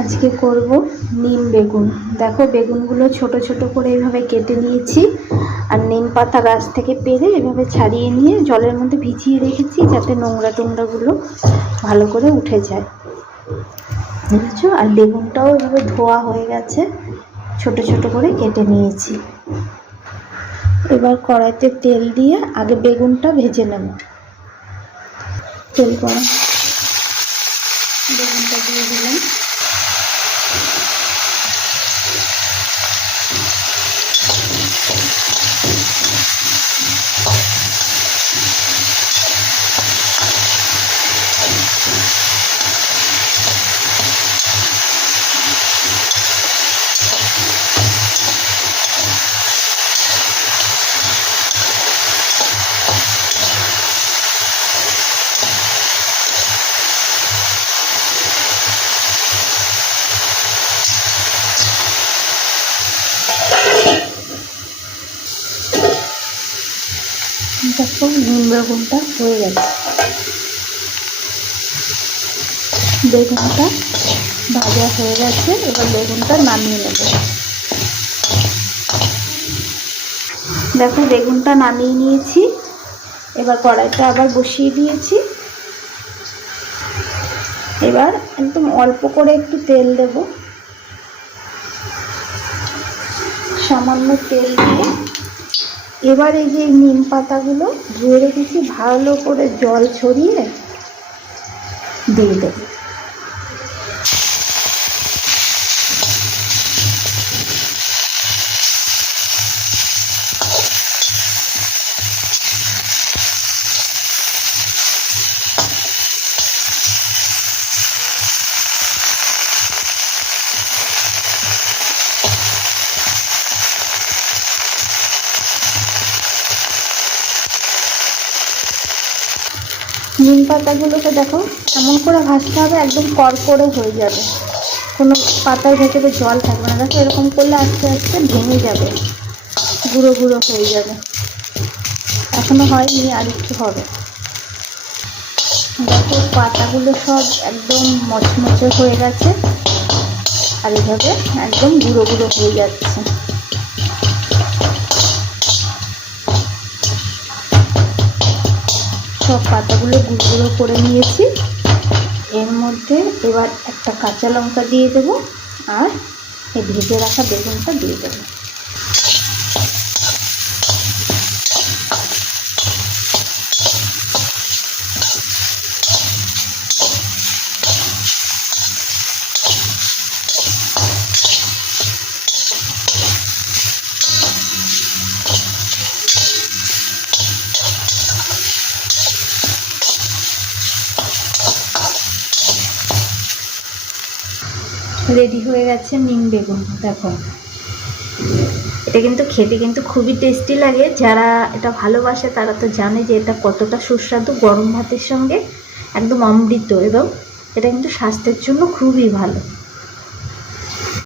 আজকে করব নিম বেগুন। দেখো বেগুনগুলো ছোট ছোট করে এইভাবে কেটে নিয়েছি, আর নিম পাতা গাছ থেকে পেড়ে এভাবে ছাড়িয়ে নিয়ে জলের মধ্যে ভিজিয়ে রেখেছি যাতে নোংরা টোংরাগুলো ভালো করে উঠে যায়, বুঝছো? আর বেগুনটাও এভাবে ধোয়া হয়ে গেছে, ছোট ছোট করে কেটে নিয়েছি। এবার কড়াইতে তেল দিয়ে আগে বেগুনটা ভেজে নেব। তেল গরম, বেগুনটা দিয়ে দিলাম। দেখো নিম বেগুনটা হয়ে গেছে, বেগুনটা ভাজা হয়ে গেছে। এবার বেগুনটা নামিয়ে নেব। দেখো বেগুনটা নামিয়ে নিয়েছি। এবার কড়াইটা আবার বসিয়ে দিয়েছি। এবার একদম অল্প করে একটু তেল দেব, সামান্য তেল দিয়ে এবার এই যে নিম পাতাগুলো ধুয়ে রেখেছি ভালো করে জল ছড়িয়ে দিয়ে দেব। নিম পাতাগুলোকে দেখো এমন করে ভাজতে হবে একদম কড়কড়ে হয়ে যাবে, কোনো পাতার ভেতরে জল থাকবে না। দেখো এরকম করলে আস্তে আস্তে ভেঙে যাবে, গুঁড়ো গুঁড়ো হয়ে যাবে। এখনো হয়নি, আর একটু হবে। দেখো পাতাগুলো সব একদম মচমচে হয়ে গেছে, আর এইভাবে একদম গুঁড়ো গুঁড়ো হয়ে যাচ্ছে। সব পাতাগুলো গুঁড়ো করে নিয়েছি। এর মধ্যে এবার একটা কাঁচা লঙ্কা দিয়ে দেবো, আর এই ভেজে রাখা বেগুনটা দিয়ে দেবো। রেডি হয়ে গেছে নিম বেগুন। দেখো এটা কিন্তু খেতে কিন্তু খুবই টেস্টি লাগে। যারা এটা ভালোবাসে তারা তো জানে যে এটা কতটা সুস্বাদু। গরম ভাতের সঙ্গে একদম অমৃত, এবং এটা কিন্তু স্বাস্থ্যের জন্য খুবই ভালো।